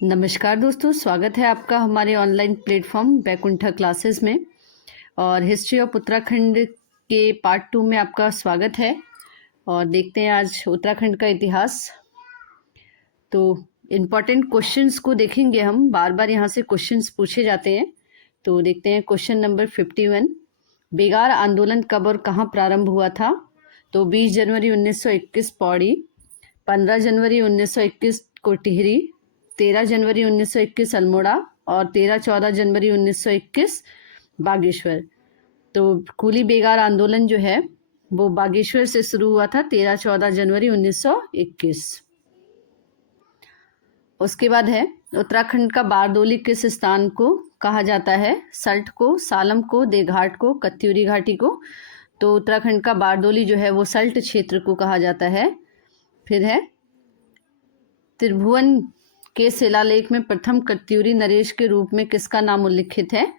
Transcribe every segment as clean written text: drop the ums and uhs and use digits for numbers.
नमस्कार दोस्तों, स्वागत है आपका हमारे ऑनलाइन प्लेटफॉर्म बैकुंठा क्लासेस में। और हिस्ट्री ऑफ उत्तराखंड के पार्ट 2 में आपका स्वागत है। और देखते हैं आज उत्तराखंड का इतिहास। तो इम्पॉर्टेंट क्वेश्चंस को देखेंगे हम, बार बार यहाँ से क्वेश्चंस पूछे जाते हैं। तो देखते हैं क्वेश्चन नंबर 51। बेगार आंदोलन कब और कहाँ प्रारंभ हुआ था? तो 20 जनवरी 1921 पौड़ी, 15 जनवरी 1921 को टिहरी, 13 जनवरी 1921 अल्मोड़ा और 13-14 जनवरी 1921 बागेश्वर। तो कूली बेगार आंदोलन जो है वो बागेश्वर से शुरू हुआ था 13-14 जनवरी 1921। उसके बाद है उत्तराखंड का बारदोली किस स्थान को कहा जाता है? सल्ट को, सालम को, देघाट को, कत्यूरी घाटी को। तो उत्तराखंड का बारदोली जो है वो सल्ट क्षेत्र को कहा जाता है। फिर है त्रिभुवन के शिलालेख में प्रथम कत्यूरी नरेश के रूप में किसका नाम उल्लिखित है?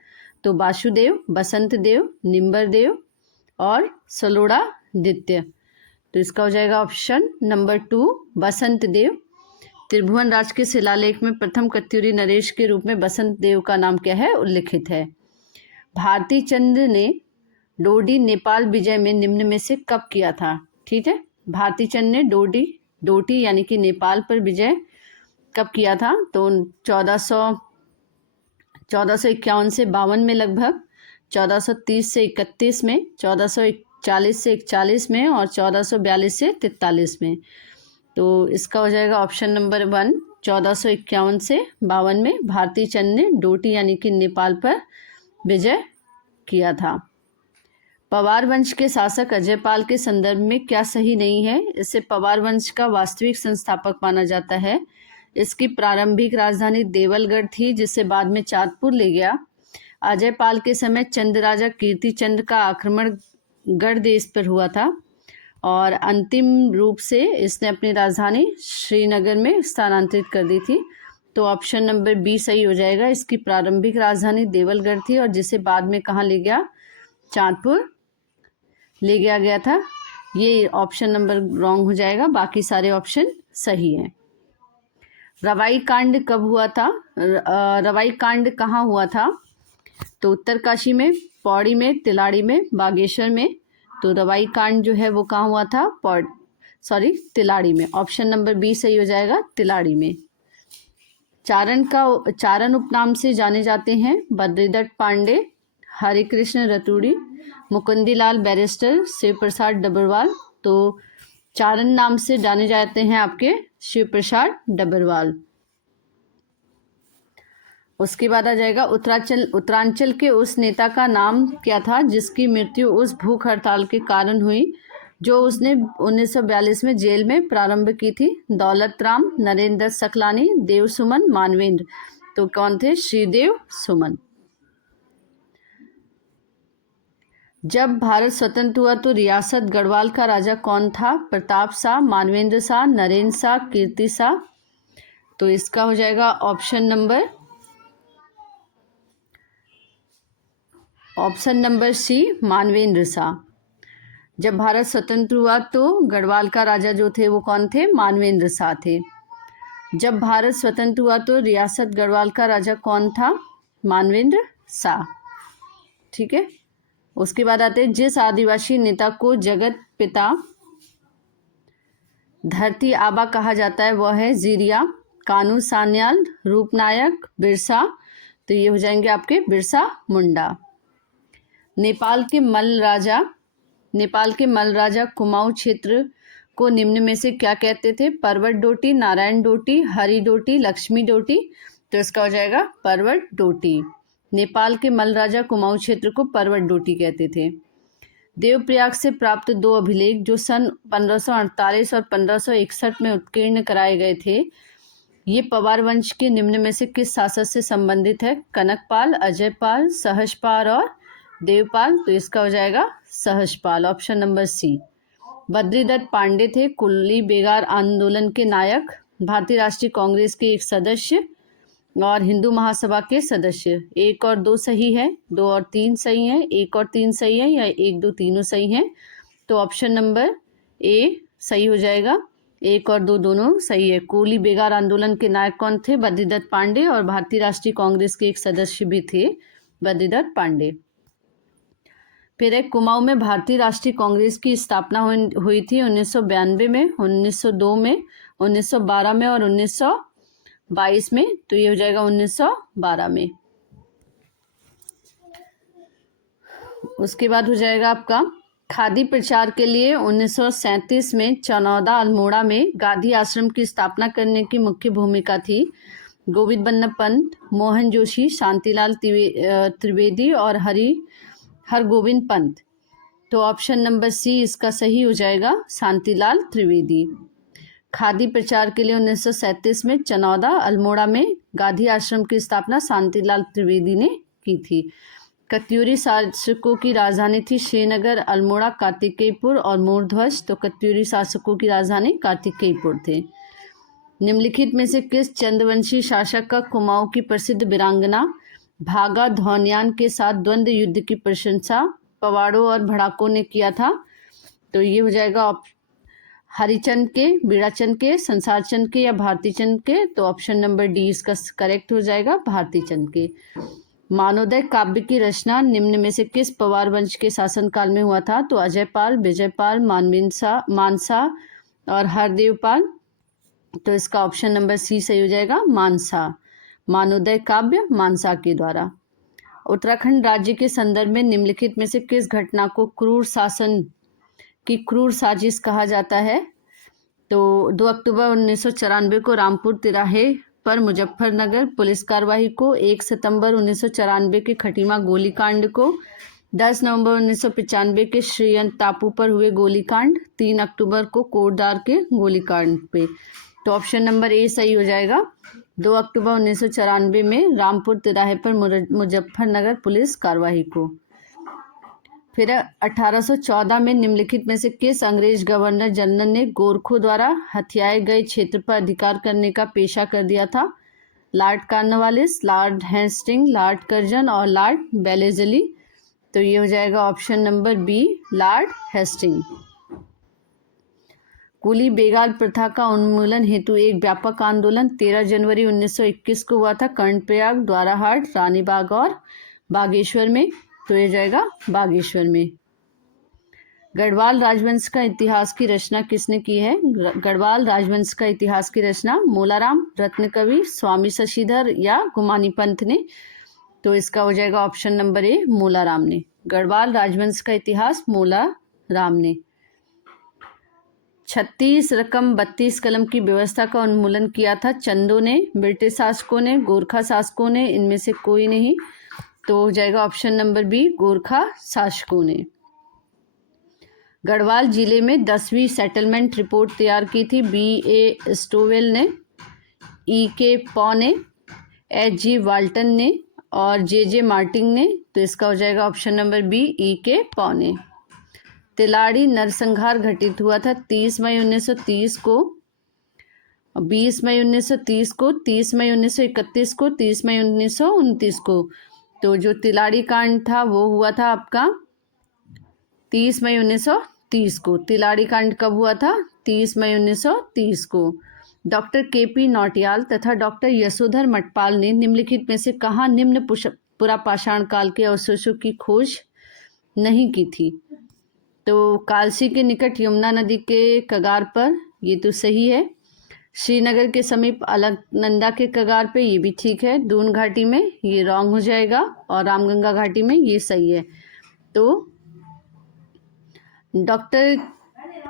तो वासुदेव, बसंत देव, निम्बर देव और सलोड़ादित्य। तो इसका हो जाएगा ऑप्शन नंबर 2 बसंत देव। त्रिभुवन राज के शिलालेख में प्रथम कत्यूरी नरेश के रूप में बसंत देव का नाम क्या है? उल्लिखित है। भारती चंद ने डोडी नेपाल विजय में निम्न में से कब किया था? ठीक है, भारती चंद ने डोटी यानी कि नेपाल पर विजय कब किया था? तो 1451 से 52 में लगभग, 1430 से 31 में, 1440 से 41 में और 1442 से 43 में। तो इसका हो जाएगा ऑप्शन नंबर 1 1451 से 52 में भारती चंद ने डोटी यानी कि नेपाल पर विजय किया था। पवार वंश के शासक अजयपाल के संदर्भ में क्या सही नहीं है? इसे पवार वंश का वास्तविक संस्थापक माना जाता है। इसकी प्रारंभिक राजधानी देवलगढ़ थी जिसे बाद में चांदपुर ले गया। अजयपाल के समय चंद राजा कीर्ति चंद का आक्रमण गढ़ देश पर हुआ था और अंतिम रूप से इसने अपनी राजधानी श्रीनगर में स्थानांतरित कर दी थी। तो ऑप्शन नंबर बी सही हो जाएगा। इसकी प्रारंभिक राजधानी देवलगढ़ थी और जिसे बाद में कहाँ ले गया? चांदपुर ले गया था। ये ऑप्शन नंबर रॉन्ग हो जाएगा, बाकी सारे ऑप्शन सही हैं। रवाई कांड कब हुआ था? रवाई कांड कहाँ हुआ था? तो उत्तरकाशी में, पौड़ी में, तिलाड़ी में, बागेश्वर में। तो रवाई कांड जो है वो कहाँ हुआ था? तिलाड़ी में। ऑप्शन नंबर बी सही हो जाएगा, तिलाड़ी में। चारण उपनाम से जाने जाते हैं बद्रीदत्त पांडे, हरिकृष्ण रतूड़ी, मुकुंदीलाल बैरिस्टर, शिव प्रसाद डबरवाल। तो चारण नाम से जाने जाते हैं आपके शिव प्रसाद डबरवाल। उसके बाद आ जाएगा उत्तरांचल के उस नेता का नाम क्या था जिसकी मृत्यु उस भूख हड़ताल के कारण हुई जो उसने 1942 में जेल में प्रारंभ की थी? दौलत राम, नरेंद्र सकलानी, देव सुमन, मानवेंद्र। तो कौन थे? श्रीदेव सुमन। जब भारत स्वतंत्र हुआ तो रियासत गढ़वाल का राजा कौन था? प्रताप शाह, मानवेंद्र शाह, नरेंद्र शाह, कीर्ति शाह। तो इसका हो जाएगा option number C Manvendra Shah. जब भारत स्वतंत्र हुआ तो गढ़वाल का राजा जो थे वो कौन थे? मानवेंद्र शाह थे। जब भारत स्वतंत्र हुआ तो रियासत गढ़वाल का राजा कौन था? मानवेंद्र शाह। ठीक है। उसके बाद आते हैं जिस आदिवासी नेता को जगत पिता धरती आबा कहा जाता है वह है जीरिया, कानू सान्याल, रूपनायक, बिरसा। तो ये हो जाएंगे आपके बिरसा मुंडा। नेपाल के मल्ल राजा कुमाऊं क्षेत्र को निम्न में से क्या कहते थे? पर्वत डोटी, नारायण डोटी, हरि डोटी, लक्ष्मी डोटी। तो इसका हो जाएगा पर्वत डोटी। नेपाल के मल्ल राजा कुमाऊं क्षेत्र को पर्वत डोटी कहते थे। देवप्रयाग से प्राप्त 2 अभिलेख जो सन 1548 और 1561 में उत्कीर्ण कराए गए थे, ये पवार वंश के निम्न में से किस शासक से संबंधित है? कनकपाल, अजयपाल, सहजपाल और देवपाल। तो इसका हो जाएगा Sahajpal, option number C. Badridatt Pande थे कुली बेगार आंदोलन के नायक, भारतीय राष्ट्रीय कांग्रेस के एक सदस्य और हिंदू महासभा के सदस्य। 1 और 2 सही है, 2 और 3 सही है, 1 और 3 सही है या 1, 2 तीनों सही हैं? तो ऑप्शन नंबर ए सही हो जाएगा। 1 और 2 दोनों सही है। कोली बेगार आंदोलन के नायक कौन थे? बद्रीदत्त पांडे। और भारतीय राष्ट्रीय कांग्रेस के एक सदस्य भी थे बद्रीदत्त पांडे। फिर एक कुमाऊं में भारतीय राष्ट्रीय कांग्रेस की स्थापना हुई थी 1992 में, 1902 में, 1912 में और 1922 में। तो ये हो जाएगा 1912 में। उसके बाद हो जाएगा आपका खादी प्रचार के लिए 1937 में चनौदा अल्मोड़ा में गांधी आश्रम की स्थापना करने की मुख्य भूमिका थी गोविंद बल्लभ पंत, मोहन जोशी, शांतिलाल त्रिवेदी और हरगोविंद पंत। तो ऑप्शन नंबर सी इसका सही हो जाएगा, शांतिलाल त्रिवेदी। खादी प्रचार के लिए 1937 में चनौदा अल्मोड़ा में गांधी आश्रम की स्थापना शांतिलाल त्रिवेदी ने की थी। कत्यूरी शासकों की राजधानी थी श्रीनगर, अल्मोड़ा, कार्तिकेयपुर और मोरध्वज। तो कत्यूरी शासकों की राजधानी कार्तिकेयपुर थे। निम्नलिखित में से किस चंद्रवंशी शासक का कुमाऊं की प्रसिद्ध वीरांगना भागा धौनियान के साथ द्वंद्व युद्ध की प्रशंसा पवाड़ों और भड़ाकों ने किया था? तो ये हो जाएगा हरिचंद के, बीड़ाचंद के, संसारचंद के या भारतीचंद के। तो ऑप्शन नंबर डी इसका करेक्ट हो जाएगा, भारतीचंद के। मानोदय काव्य की रचना निम्न में से किस पवार वंश के शासनकाल में हुआ था? तो अजयपाल, विजयपाल, मानसा और हरदेवपाल। तो इसका ऑप्शन नंबर सी सही हो जाएगा, मानसा। मानोदय काव्य मानसा के द्वारा। उत्तराखंड राज्य के संदर्भ में निम्नलिखित में से किस घटना को क्रूर शासन की क्रूर साजिश कहा जाता है? तो 2 अक्टूबर 1994 को रामपुर तिराहे पर मुजफ्फरनगर पुलिस कार्रवाई को, 1 सितंबर 1994 के खटीमा गोलीकांड को, 10 नवंबर 1995 के श्रीयंत टापू पर हुए गोलीकांड, 3 अक्टूबर को कोटद्वार के गोलीकांड पे। तो ऑप्शन नंबर ए सही हो जाएगा, 2 अक्टूबर 1994 में रामपुर तिराहे पर मुजफ्फरनगर पुलिस कार्रवाई को। फिर 1814 में निम्नलिखित में से किस अंग्रेज गवर्नर जनरल ने गोरखों द्वारा हथियाए गए क्षेत्र पर अधिकार करने का पेशा कर दिया था? Lord Cornwallis, Lord Hastings, Lord Curzon और लॉर्ड वेलेस्ली। तो ये हो जाएगा option number B, Lord Hastings. कुली बेगार प्रथा का उन्मूलन हेतु एक व्यापक आंदोलन 13 जनवरी 1921 को हुआ था कर्णप्रयाग, द्वाराहाट, रानीबाग और बागेश्वर में। तो ये जाएगा बागेश्वर में। गढ़वाल राजवंश का इतिहास की रचना किसने की है? गढ़वाल राजवंश का इतिहास की रचना मोलाराम, रत्नकवि, स्वामी शशिधर या गुमानी पंथ ने। तो इसका हो जाएगा ऑप्शन नंबर ए, मोलाराम ने। गढ़वाल राजवंश का इतिहास मोलाराम ने। 36 रकम 32 कलम की व्यवस्था का उन्मूलन किया था चंदों ने, ब्रिटिश शासकों ने, गोरखा शासकों ने, इनमें से कोई नहीं। तो हो जाएगा ऑप्शन नंबर बी, गोरखा शासकों ने। गढ़वाल जिले में 10वीं सेटलमेंट रिपोर्ट तैयार की थी B.A. स्टोवेल ने, E.K. पॉ ने, H.G. वाल्टन ने और J.J. मार्टिन ने। तो इसका हो जाएगा ऑप्शन नंबर बी, E.K. पॉ ने। तिलाड़ी नरसंहार घटित हुआ था 30 मई 1930 को, 20 मई 1930 को, 30 मई 1931 को, 30 मई 1929 को। तो जो तिलाड़ी कांड था वो हुआ था आपका 30 मई 1930 को। तिलाड़ी कांड कब हुआ था? 30 मई 1930 को। डॉक्टर KP नौटियाल तथा डॉक्टर यशोधर मटपाल ने निम्नलिखित में से कहाँ निम्न पुरापाषाण काल के अवशेषों की खोज नहीं की थी? तो कालसी के निकट यमुना नदी के कगार पर, ये तो सही है। श्रीनगर के समीप अलकनंदा के कगार पे, ये भी ठीक है। दून घाटी में, ये रॉन्ग हो जाएगा। और रामगंगा घाटी में, ये सही है। तो डॉक्टर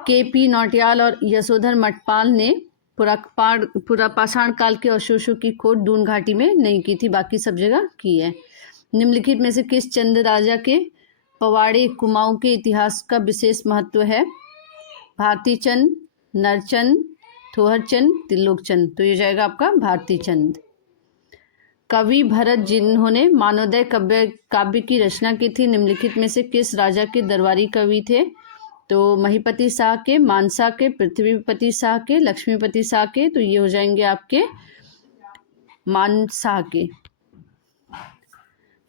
KP नौटियाल और यशोधर मटपाल ने पुरापाषाण काल के अवशेषों की खोज दून घाटी में नहीं की थी, बाकी सब जगह की है। निम्नलिखित में से किस चंद राजा के पवाड़े कुमाऊं के इतिहास का विशेष महत्व है? भारतीचंद, नरचंद, थोहरचंद, त्रिलोकचंद। तो ये जाएगा आपका भारतीचंद। कवि भरत जिन्होंने मानोदय काव्य की रचना की थी निम्नलिखित में से किस राजा के दरबारी कवि थे? तो महिपति शाह के, मानसा के, पृथ्वीपति शाह के, लक्ष्मीपति शाह के। तो ये हो जाएंगे आपके मानसा के।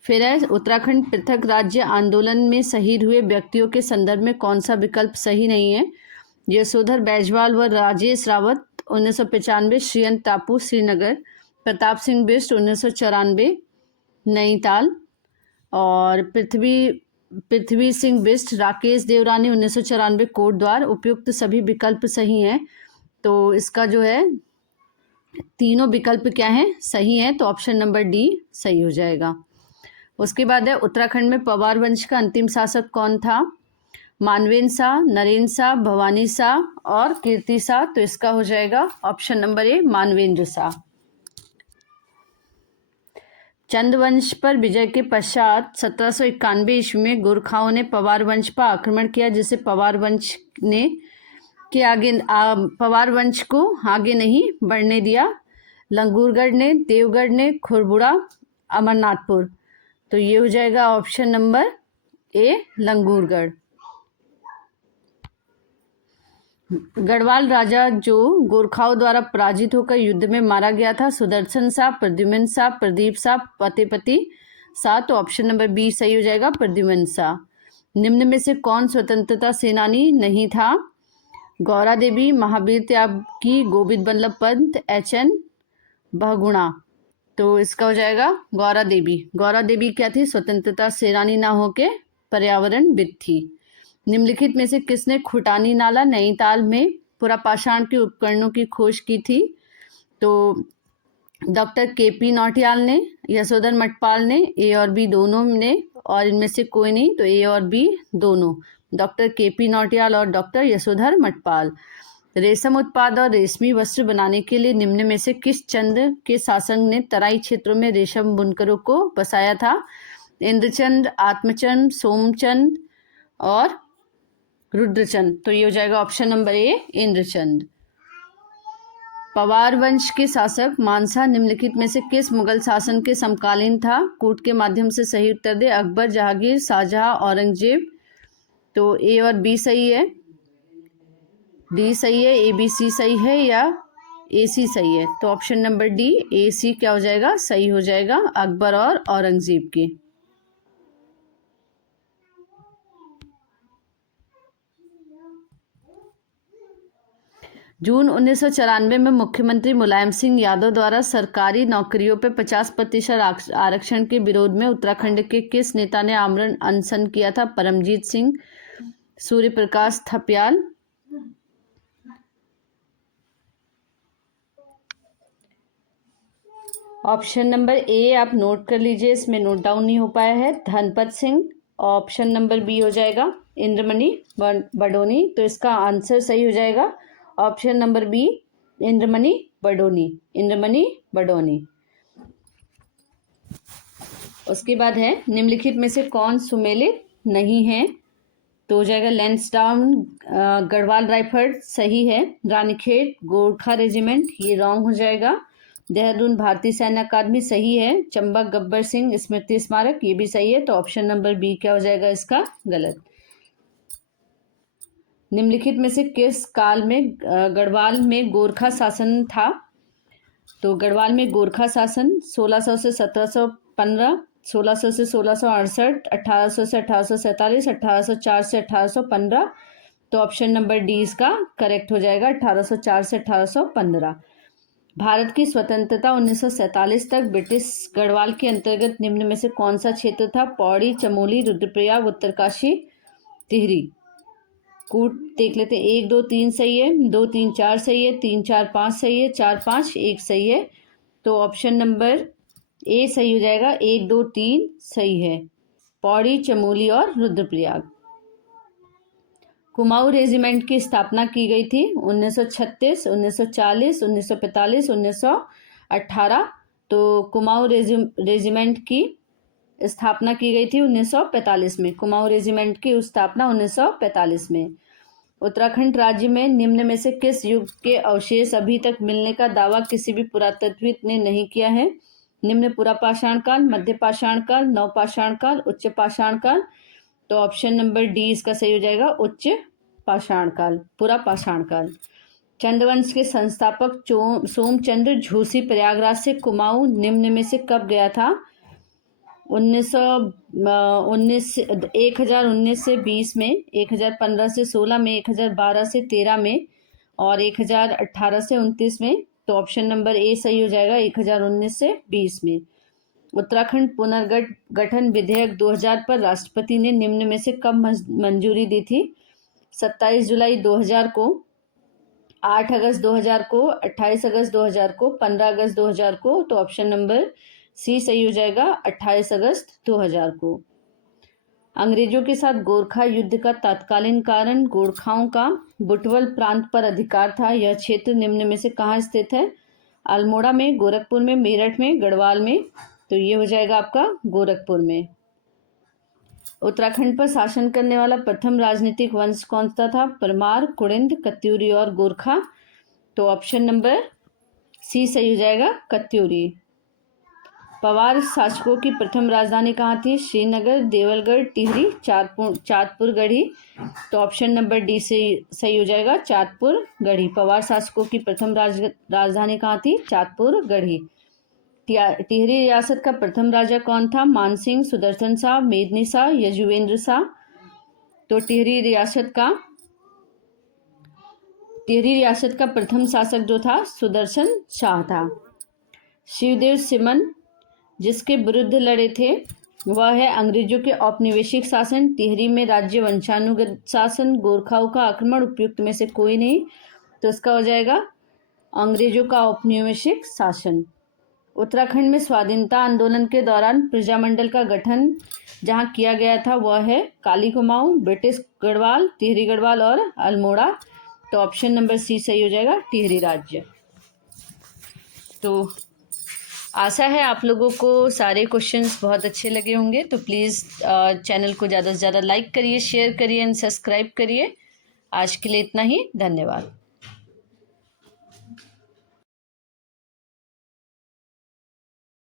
फिर है उत्तराखंड पृथक राज्य आंदोलन में शहीद हुए व्यक्तियों के संदर्भ में कौन सा विकल्प सही नहीं है? यशोधर बैजवाल व राजेश रावत 1995 श्रीयंत टापू श्रीनगर, प्रताप सिंह बिष्ट 1994 नैनीताल, और पृथ्वी सिंह बिष्ट राकेश देवरानी 1994 कोटद्वार। उपयुक्त सभी विकल्प सही हैं, तो इसका जो है तीनों विकल्प क्या हैं, सही हैं, तो ऑप्शन नंबर डी सही हो जाएगा। उसके बाद है उत्तराखंड में पवार वंश का अंतिम शासक कौन था? मानवेंद्र शाह, नरेंद्र शाह, भवानी शाह और कीर्ति शाह, तो इसका हो जाएगा option number A Manvendra Shah. Chandvansh पर विजय के पश्चात 1791 ईस्वी में गोरखाओं ने पवार वंश पर आक्रमण किया, जिसे पवार वंश को आगे नहीं बढ़ने दिया। लंगूरगढ़ ने, देवगढ़ ने, खुरबुड़ा, अमरनाथपुर, तो ये हो जाएगा ऑप्शन नंबर ए लंगूरगढ़। गढ़वाल राजा जो गोरखाओं द्वारा पराजित होकर युद्ध में मारा गया था, सुदर्शन शाह, प्रद्युम्न शाह, प्रदीप शाह, फतेहपति शाह, तो ऑप्शन नंबर बी सही हो जाएगा प्रद्युम्न शाह। निम्न में से कौन स्वतंत्रता सेनानी नहीं था? गौरा देवी, महावीर त्यागी, गोविंद बल्लभ पंत, एच.एन. बहुगुणा, तो इसका हो जाएगा गौरा देवी। गौरा देवी क्या थी? स्वतंत्रता सेनानी ना होके पर्यावरणविद थी। निम्नलिखित में से किसने खुटानी नाला नैनीताल में पुरापाषाण के उपकरणों की खोज की थी? तो डॉक्टर के.पी. नौटियाल ने, यशोधर मठपाल ने, ए और बी दोनों ने, और इनमें से कोई नहीं, तो ए और बी दोनों, डॉक्टर के.पी. नौटियाल और डॉक्टर यशोधर मठपाल। रेशम उत्पाद और रेशमी वस्त्र बनाने के लिए निम्न में से किस चंद के शासक ने तराई क्षेत्रों में रेशम बुनकरों को बसाया था? इंद्रचंद, आत्मचंद, सोमचंद और रुद्रचंद, तो ये हो जाएगा ऑप्शन नंबर ए इंद्रचंद। पवार वंश के शासक मानसा निम्नलिखित में से किस मुगल शासन के समकालीन था? कूट के माध्यम से सही उत्तर दे। अकबर, जहांगीर, शाहजहां, औरंगजेब, तो ए और बी सही है, डी सही है, ए बी सी सही है या ए सी सही है, तो ऑप्शन नंबर डी ए सी क्या हो जाएगा, सही हो जाएगा, अकबर और औरंगजेब के। जून 1994 में मुख्यमंत्री मुलायम सिंह यादव द्वारा सरकारी नौकरियों पर 50% आरक्षण के विरोध में उत्तराखंड के किस नेता ने आमरण अनशन किया था? परमजीत सिंह, सूर्य प्रकाश थपयाल, ऑप्शन नंबर ए आप नोट कर लीजिए, इसमें नोट डाउन नहीं हो पाया है, Dhanpat Singh. Option number B हो जाएगा इंद्रमणि बडोनी, तो इसका आंसर सही हो जाएगा option number B Indramani Badoni, Indramani Badoni. उसके बाद है निम्नलिखित में से कौन सुमेलित नहीं है? तो हो जाएगा लैंसडाउन गढ़वाल राइफल सही है, रानीखेत गोरखा रेजिमेंट ये रॉन्ग हो जाएगा, देहरादून भारतीय सैन्य अकादमी सही है, चंबा गब्बर सिंह स्मृति स्मारक ये भी सही है, तो ऑप्शन नंबर बी क्या हो जाएगा इसका गलत। निम्नलिखित में से किस काल में गढ़वाल में गोरखा शासन था? तो गढ़वाल में गोरखा शासन 1600 से 1715, 1600 से 1668, 1800 से 1847, 1804 से 1815, तो ऑप्शन नंबर डी इसका करेक्ट हो जाएगा 1804 से 1815। भारत की स्वतंत्रता 1947 तक ब्रिटिश गढ़वाल के अंतर्गत निम्न में से कौन सा क्षेत्र था? पौड़ी, चमोली, रुद्रप्रयाग, उत्तरकाशी, टिहरी। कूट देख लेते हैं, 1 2 3 सही है, 2 3 4 सही है, 3 4 5 सही है, 4 5 1 सही है, तो ऑप्शन नंबर ए सही हो जाएगा, 1 2 3 सही है, पौड़ी, चमोली और रुद्रप्रयाग। कुमाऊं रेजिमेंट की स्थापना की गई थी 1936, 1940, 1945, 1918, तो कुमाऊं रेजिमेंट की स्थापना की गई थी 1945 में, कुमाऊं रेजिमेंट की स्थापना 1945 में। उत्तराखंड राज्य में निम्न में से किस युग के अवशेष अभी तक मिलने का दावा किसी भी पुरातत्वविद ने नहीं किया है? निम्न पुरापाषाण काल, मध्य पाषाण काल, नवपाषाण काल, उच्च पाषाण काल, तो ऑप्शन नंबर डी इसका सही हो जाएगा, उच्च पाषाण काल, पुरापाषाण काल। चंद्रवंश के संस्थापक सोमचंद्र झूसी प्रयागराज से कुमाऊं निम्न में से कब गया था? 1019 से 20 में, 1015 से 16 में, 1012 से 13 में और 1018 से 29 में। तो ऑप्शन नंबर ए सही हो जाएगा, 1019 से 20 में। उत्तराखंड पुनर्गठन विधेयक 2000 पर राष्ट्रपति ने निम्न में से कब मंजूरी दी थी? 27 जुलाई 2000 को, 8 अगस्त 2000 को, 28 अगस्त 2000 को, 15 अगस्त 2000 को। तो ऑप्शन नंबर सी सही हो जाएगा, 28 अगस्त 2000 को। अंग्रेजों के साथ गोरखा युद्ध का तत्कालीन कारण गोरखाओं का बुटवल प्रांत पर अधिकार था। यह क्षेत्र निम्न में से कहाँ स्थित है? अल्मोड़ा में, गोरखपुर में, मेरठ में, गढ़वाल में। तो ये हो जाएगा आपका गोरखपुर में। उत्तराखंड पर शासन करने वाला प्रथम राजनीतिक वंश कौन सा था? परमार, कुड़िंद, कत्यूरी और गोरखा। तो ऑप्शन नंबर सी सही हो जाएगा, कत्यूरी। पवार शासकों की प्रथम राजधानी कहाँ थी? श्रीनगर, देवलगढ़, टिहरी, चाँदपुरगढ़ी। तो ऑप्शन नंबर डी से सही हो जाएगा, चाँदपुरगढ़ी। पवार शासकों की प्रथम राजधानी कहाँ थी? चाँदपुरगढ़ी। टिहरी रियासत का प्रथम राजा कौन था? मानसिंह, सुदर्शन शाह, मेदिनी शाह, यजुवेंद्र शाह। तो टिहरी रियासत का प्रथम शासक जो था सुदर्शन शाह था। शिवदेव सिमन जिसके विरुद्ध लड़े थे वह है अंग्रेजों के औपनिवेशिक शासन, टिहरी में राज्य वंशानुगत शासन, गोरखाओं का आक्रमण, उपयुक्त में से कोई नहीं। तो इसका हो जाएगा अंग्रेजों का औपनिवेशिक शासन। उत्तराखंड में स्वाधीनता आंदोलन के दौरान प्रजामंडल का गठन जहां किया गया था वह है काली कुमाऊं, ब्रिटिश गढ़वाल, टिहरी गढ़वाल और अल्मोड़ा। तो ऑप्शन नंबर सी सही हो जाएगा, टिहरी राज्य। तो आशा है आप लोगों को सारे क्वेश्चंस बहुत अच्छे लगे होंगे। तो प्लीज़ चैनल को ज़्यादा से ज़्यादा लाइक करिए, शेयर करिए एंड सब्सक्राइब करिए। आज के लिए इतना ही, धन्यवाद।